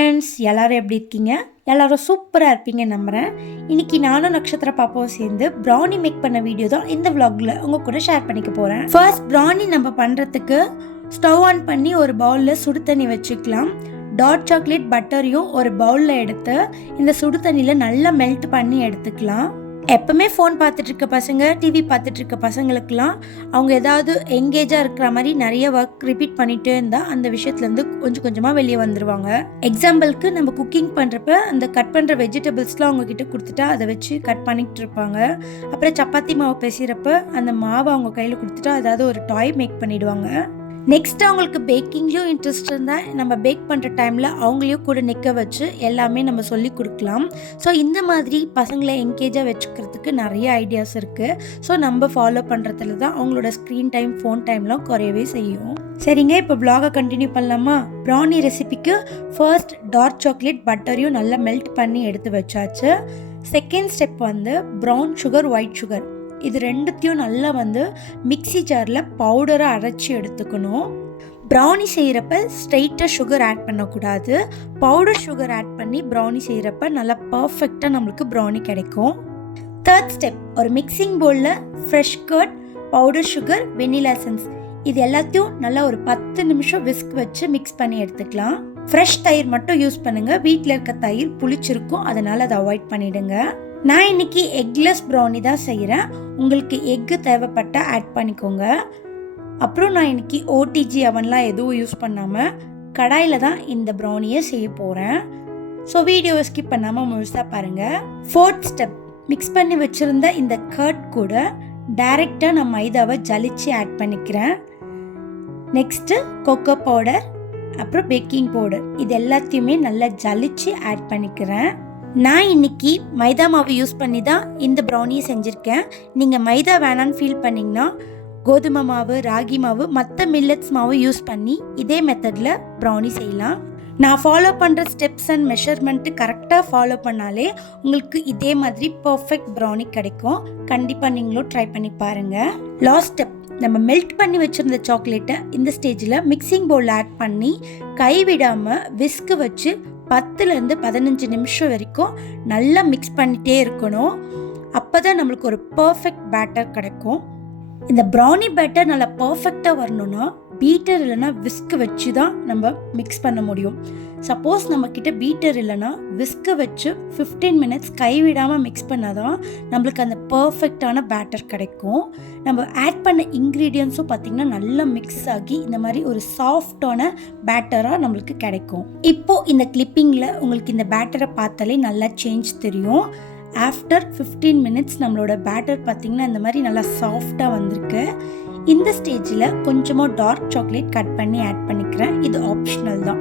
Friends, எல்லாரும் எப்படி இருக்கீங்க? எல்லாரும் சூப்பராக இருப்பீங்கன்னு நம்புகிறேன். இன்றைக்கி நானும் நட்சத்திர பாப்பாவும் சேர்ந்து ப்ரௌனி மேக் பண்ண வீடியோ தான் இந்த vlogல உங்கள் கூட ஷேர் பண்ணிக்க போகிறேன். ஃபர்ஸ்ட் ப்ரௌனி நம்ம பண்ணுறதுக்கு ஸ்டவ் ஆன் பண்ணி ஒரு பவுலில் சுடு தண்ணி வச்சுக்கலாம். டார்க் சாக்லேட் பட்டரையும் ஒரு பவுலில் எடுத்து இந்த சுடு தண்ணியில் நல்லா மெல்ட் பண்ணி எடுத்துக்கலாம். எப்பவுமே ஃபோன் பார்த்துட்டு இருக்க பசங்க, டிவி பார்த்துட்டு இருக்க பசங்களுக்கெல்லாம் அவங்க ஏதாவது எங்கேஜாக இருக்கிற மாதிரி நிறைய ஒர்க் ரிப்பீட் பண்ணிகிட்டே இருந்தால் அந்த விஷயத்துலேருந்து கொஞ்சம் கொஞ்சமாக வெளியே வந்துடுவாங்க. எக்ஸாம்பிளுக்கு நம்ம குக்கிங் பண்ணுறப்ப அந்த கட் பண்ணுற வெஜிடபிள்ஸ்லாம் அவங்கக்கிட்ட கொடுத்துட்டா அதை வச்சு கட் பண்ணிக்கிட்டு இருப்பாங்க. அப்புறம் சப்பாத்தி மாவு பேசுகிறப்ப அந்த மாவை அவங்க கையில் கொடுத்துட்டா அதாவது ஒரு டாய் மேக் பண்ணிவிடுவாங்க. நெக்ஸ்ட் அவங்களுக்கு பேக்கிங்லேயும் இன்ட்ரெஸ்ட் இருந்தால் நம்ம பேக் பண்ணுற டைமில் அவங்களையும் கூட நிற்க வச்சு எல்லாமே நம்ம சொல்லி கொடுக்கலாம். ஸோ இந்த மாதிரி பசங்களை என்கேஜாக வச்சுக்கிறதுக்கு நிறைய ஐடியாஸ் இருக்குது. ஸோ நம்ம ஃபாலோ பண்ணுறதுல தான் அவங்களோட ஸ்க்ரீன் டைம், ஃபோன் டைம்லாம் குறையவே செய்யும். சரிங்க, இப்போ வ்ளாகை கண்டினியூ பண்ணலாமா? ப்ரௌனி ரெசிபிக்கு ஃபர்ஸ்ட் டார்க் சாக்லேட் பட்டரையும் நல்லா மெல்ட் பண்ணி எடுத்து வச்சாச்சு. செகண்ட் ஸ்டெப் வந்து ப்ரௌன் சுகர், ஒயிட் சுகர் இது ரெண்டுத்தையும் நல்லா மிக்ஸி ஜாரில் பவுடராக அரைச்சி எடுத்துக்கணும். ப்ரௌனி செய்கிறப்ப ஸ்ட்ரெயிட்டாக சுகர் ஆட் பண்ணக்கூடாது. பவுடர் சுகர் ஆட் பண்ணி ப்ரௌனி செய்கிறப்ப நல்லா பர்ஃபெக்டாக நம்மளுக்கு ப்ரௌனி கிடைக்கும். தேர்ட் ஸ்டெப், ஒரு மிக்சிங் பவுலில் fresh curd, powder sugar, vanilla essence இது எல்லாத்தையும் நல்லா ஒரு 10 நிமிஷம் விஸ்க் வச்சு மிக்ஸ் பண்ணி எடுத்துக்கலாம். ஃப்ரெஷ் தயிர் மட்டும் யூஸ் பண்ணுங்கள். வீட்டில் இருக்க தயிர் புளிச்சிருக்கும், அதனால் அதை அவாய்ட் பண்ணிவிடுங்க. நான் இன்னைக்கு எக்லெஸ் ப்ரௌனி தான் செய்கிறேன். உங்களுக்கு எக்கு தேவைப்பட்டால் ஆட் பண்ணிக்கோங்க. அப்புறம் நான் இன்னைக்கு ஓடிஜி அவன்லாம் எதுவும் யூஸ் பண்ணாமல் கடாயில் தான் இந்த ப்ரௌனியை செய்ய போகிறேன். ஸோ வீடியோவை ஸ்கிப் பண்ணாமல் முழுசாக பாருங்கள். ஃபோர்த் ஸ்டெப், மிக்ஸ் பண்ணி வச்சுருந்த இந்த கர்ட் கூட டைரெக்டாக நான் மைதாவை ஜலிச்சு ஆட் பண்ணிக்கிறேன். நெக்ஸ்ட்டு கொக்கோ பவுடர், அப்புறம் பேக்கிங் பவுடர் இது எல்லாத்தையுமே நல்லா ஜலிச்சு ஆட் பண்ணிக்கிறேன். நான் இன்னைக்கு மைதா மாவு யூஸ் பண்ணி தான் இந்த ப்ரௌனியை செஞ்சுருக்கேன். நீங்கள் மைதா வேணான்னு ஃபீல் பண்ணிங்கன்னா கோதுமை மாவு, ராகி மாவு, மற்ற மில்லட்ஸ் மாவு யூஸ் பண்ணி இதே மெத்தடில் ப்ரௌனி செய்யலாம். நான் ஃபாலோ பண்ணுற ஸ்டெப்ஸ் அண்ட் மெஷர்மெண்ட்டு கரெக்டாக ஃபாலோ பண்ணாலே உங்களுக்கு இதே மாதிரி பர்ஃபெக்ட் ப்ரௌனி கிடைக்கும். கண்டிப்பாக நீங்களும் ட்ரை பண்ணி பாருங்கள். லாஸ்ட் ஸ்டெப், நம்ம மெல்ட் பண்ணி வச்சுருந்த சாக்லேட்டை இந்த ஸ்டேஜில் மிக்சிங் பவுலில் ஆட் பண்ணி கைவிடாமல் விஸ்கு வச்சு 10லேருந்து 15 நிமிஷம் வரைக்கும் நல்லா மிக்ஸ் பண்ணிகிட்டே இருக்கணும். அப்போ தான் நம்மளுக்கு ஒரு பர்ஃபெக்ட் பேட்டர் கிடைக்கும். இந்த ப்ரௌனி பேட்டர் நல்லா பர்ஃபெக்டாக வரணும்னா பீட்டர் இல்லைனா விஸ்கு வச்சு தான் நம்ம மிக்ஸ் பண்ண முடியும். சப்போஸ் நம்மக்கிட்ட பீட்டர் இல்லைனா விஸ்கு வச்சு 15 மினிட்ஸ் கைவிடாமல் மிக்ஸ் பண்ணால் தான் நம்மளுக்கு அந்த பர்ஃபெக்டான பேட்டர் கிடைக்கும். நம்ம ஆட் பண்ண இன்க்ரீடியன்ஸும் பார்த்திங்கன்னா நல்லா மிக்ஸ் ஆகி இந்த மாதிரி ஒரு சாஃப்டான பேட்டராக நம்மளுக்கு கிடைக்கும். இப்போது இந்த கிளிப்பிங்கில் உங்களுக்கு இந்த பேட்டரை பார்த்தாலே நல்லா சேஞ்ச் தெரியும். ஆஃப்டர் 15 மினிட்ஸ் நம்மளோட பேட்டர் பார்த்திங்கன்னா இந்த மாதிரி நல்லா சாஃப்டாக வந்திருக்கு. இந்த ஸ்டேஜில் கொஞ்சமாக டார்க் சாக்லேட் கட் பண்ணி ஆட் பண்ணிக்கிறேன். இது ஆப்ஷனல் தான்.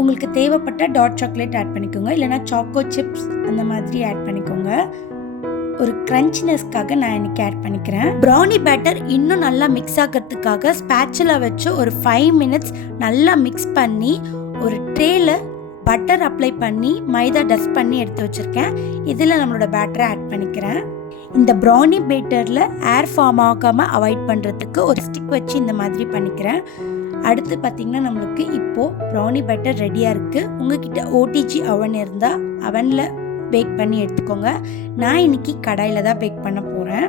உங்களுக்கு தேவைப்பட்ட டார்க் சாக்லேட் ஆட் பண்ணிக்கோங்க, இல்லைனா சாக்கோ சிப்ஸ் அந்த மாதிரி ஆட் பண்ணிக்கோங்க. ஒரு கிரன்ச்சினஸ்க்காக நான் இன்னைக்கு ஆட் பண்ணிக்கிறேன். ப்ரௌனி பேட்டர் இன்னும் நல்லா மிக்ஸ் ஆகிறதுக்காக ஸ்பேச்சுலா வச்சு ஒரு 5 மினிட்ஸ் நல்லா மிக்ஸ் பண்ணி ஒரு ட்ரேல பட்டர் அப்ளை பண்ணி மைதா டஸ்ட் பண்ணி எடுத்து வச்சுருக்கேன். இதில் நம்மளோட பேட்டரை ஆட் பண்ணிக்கிறேன். இந்த ப்ரௌனி பேட்டரில் ஏர் ஃபார்ம் ஆகாமல் அவாய்ட் பண்ணுறதுக்கு ஒரு ஸ்டிக் வச்சு இந்த மாதிரி பண்ணிக்கிறேன். அடுத்து பார்த்திங்கன்னா நம்மளுக்கு இப்போது ப்ரௌனி பேட்டர் ரெடியாக இருக்குது. உங்ககிட்ட ஓடிஜி அவன் இருந்தால் அவனில் பேக் பண்ணி எடுத்துக்கோங்க. நான் இன்றைக்கி கடாயில் தான் பேக் பண்ண போகிறேன்.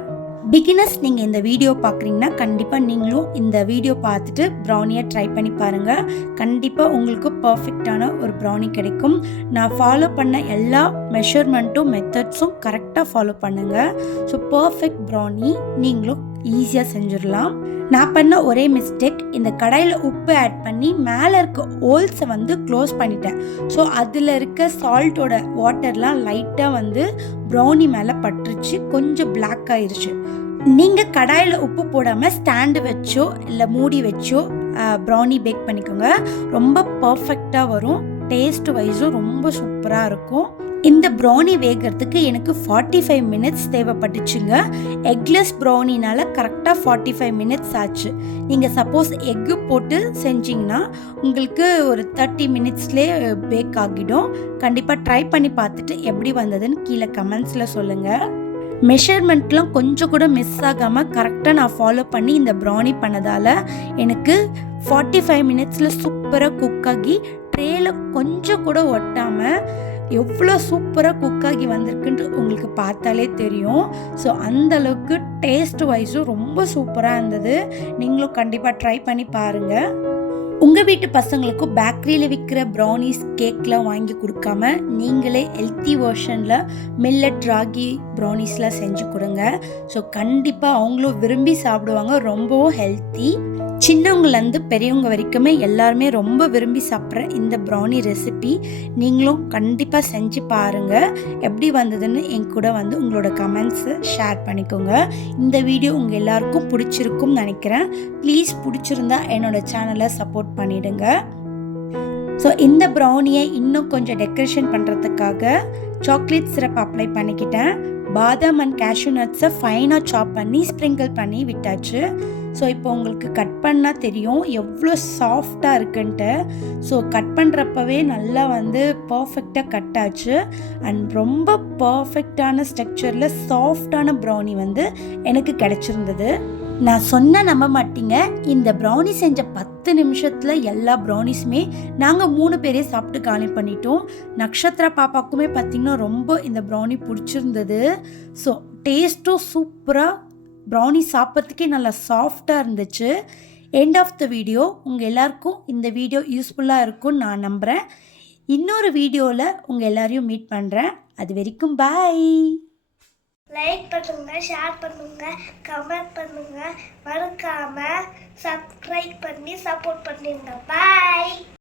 பிகினர்ஸ் நீங்கள் இந்த வீடியோ பார்க்குறீங்கன்னா கண்டிப்பாக நீங்களும் இந்த வீடியோ பார்த்துட்டு ப்ரௌனியை ட்ரை பண்ணி பாருங்கள். கண்டிப்பாக உங்களுக்கு பர்ஃபெக்டான ஒரு ப்ரௌனி கிடைக்கும். நான் ஃபாலோ பண்ண எல்லா மெஷர்மெண்ட்டும் மெத்தட்ஸும் கரெக்டாக ஃபாலோ பண்ணுங்கள். ஸோ பர்ஃபெக்ட் ப்ரௌனி நீங்களும் ஈஸியாக செஞ்சிடலாம். நான் பண்ண ஒரே மிஸ்டேக், இந்த கடாயில் உப்பு ஆட் பண்ணி மேலே இருக்க ஹோல்ஸை க்ளோஸ் பண்ணிட்டேன். ஸோ அதில் இருக்க சால்ட்டோட வாட்டர்லாம் லைட்டாக ப்ரௌனி மேலே பட்டுருச்சு, கொஞ்சம் பிளாக் ஆயிடுச்சு. நீங்கள் கடாயில் உப்பு போடாமல் ஸ்டாண்டு வச்சோ இல்லை மூடி வச்சோ ப்ரௌனி பேக் பண்ணிக்கோங்க. ரொம்ப பர்ஃபெக்டாக வரும். டேஸ்ட் வைஸும் ரொம்ப சூப்பராக இருக்கும். இந்த ப்ரௌனி வேகிறதுக்கு எனக்கு 45 மினிட்ஸ் தேவைப்பட்டுச்சுங்க. எக்லெஸ் ப்ரௌனினால கரெக்டாக 45 மினிட்ஸ் ஆச்சு. நீங்கள் சப்போஸ் எக்கு போட்டு செஞ்சிங்கன்னா உங்களுக்கு ஒரு 30 மினிட்ஸ்லேயே பேக் ஆகிடும். கண்டிப்பாக ட்ரை பண்ணி பார்த்துட்டு எப்படி வந்ததுன்னு கீழே கமெண்ட்ஸில் சொல்லுங்கள். மெஷர்மெண்ட்லாம் கொஞ்சம் கூட மிஸ் ஆகாமல் கரெக்டாக நான் ஃபாலோ பண்ணி இந்த ப்ரௌனி பண்ணதால் எனக்கு 45 மினிட்ஸில் சூப்பராக குக் ஆகி ட்ரேயில் கொஞ்சம் கூட ஒட்டாமல் எவ்வளோ சூப்பராக குக் ஆகி வந்திருக்குன்ட்டு உங்களுக்கு பார்த்தாலே தெரியும். ஸோ அந்தளவுக்கு டேஸ்ட் வைஸும் ரொம்ப சூப்பராக இருந்தது. நீங்களும் கண்டிப்பாக ட்ரை பண்ணி பாருங்கள். உங்கள் வீட்டு பசங்களுக்கும் பேக்கரியில் விற்கிற ப்ரௌனிஸ் கேக்லாம் வாங்கி கொடுக்காம நீங்களே ஹெல்த்தி வெர்ஷனில் மில்லட் ராகி ப்ரௌனிஸ்லாம் செஞ்சு கொடுங்க. ஸோ கண்டிப்பாக அவங்களும் விரும்பி சாப்பிடுவாங்க. ரொம்பவும் ஹெல்த்தி. சின்னவங்கலேருந்து பெரியவங்க வரைக்குமே எல்லாருமே ரொம்ப விரும்பி சாப்பிட்ற இந்த ப்ரௌனி ரெசிபி நீங்களும் கண்டிப்பாக செஞ்சு பாருங்கள். எப்படி வந்ததுன்னு என் கூட உங்களோட கமெண்ட்ஸை ஷேர் பண்ணிக்கோங்க. இந்த வீடியோ உங்கள் எல்லாருக்கும் பிடிச்சிருக்கும்னு நினைக்கிறேன். ப்ளீஸ் பிடிச்சிருந்தா என்னோடய சேனலை சப்போர்ட் பண்ணிவிடுங்க. ஸோ இந்த ப்ரௌனியை இன்னும் கொஞ்சம் டெக்கரேஷன் பண்ணுறதுக்காக சாக்லேட் சிரப் அப்ளை பண்ணிக்கிட்டேன். பாதாம் அண்ட் கேஷ்யூ நட்ஸை ஃபைனாக சாப் பண்ணி ஸ்ப்ரிங்கிள் பண்ணி விட்டாச்சு. ஸோ இப்போ உங்களுக்கு கட் பண்ணால் தெரியும் எவ்வளோ சாஃப்டாக இருக்குன்ட்டு. ஸோ கட் பண்ணுறப்பவே நல்லா பர்ஃபெக்டாக கட் ஆச்சு. அண்ட் ரொம்ப பர்ஃபெக்டான ஸ்ட்ரக்சரில் சாஃப்டான ப்ரௌனி எனக்கு கிடச்சிருந்தது. நான் சொன்ன நம்ப மாட்டீங்க, இந்த ப்ரௌனி செஞ்ச 10 நிமிஷத்தில் எல்லா ப்ரௌனிஸுமே நாங்கள் 3 பேரே சாப்பிட்டு காலி பண்ணிட்டோம். நக்ஷத்ரா பாப்பாக்குமே பார்த்திங்கன்னா ரொம்ப இந்த ப்ரௌனி பிடிச்சிருந்தது. ஸோ டேஸ்ட்டும் சூப்பராக, ப்ரௌனி சாப்பிட்றதுக்கே நல்லா சாஃப்டாக இருந்துச்சு. எண்ட் ஆஃப் த வீடியோ உங்கள் எல்லாருக்கும் இந்த வீடியோ யூஸ்ஃபுல்லாக இருக்கும்னு நான் நம்புகிறேன். இன்னொரு வீடியோவில் உங்கள் எல்லாரையும் மீட் பண்ணுறேன். அது வரைக்கும் பாய். லைக் பண்ணுங்க, ஷேர் பண்ணுங்க, கமெண்ட் பண்ணுங்க, மறக்காம சப்ஸ்கிரைப் பண்ணி சப்போர்ட் பண்ணுங்க. பாய்.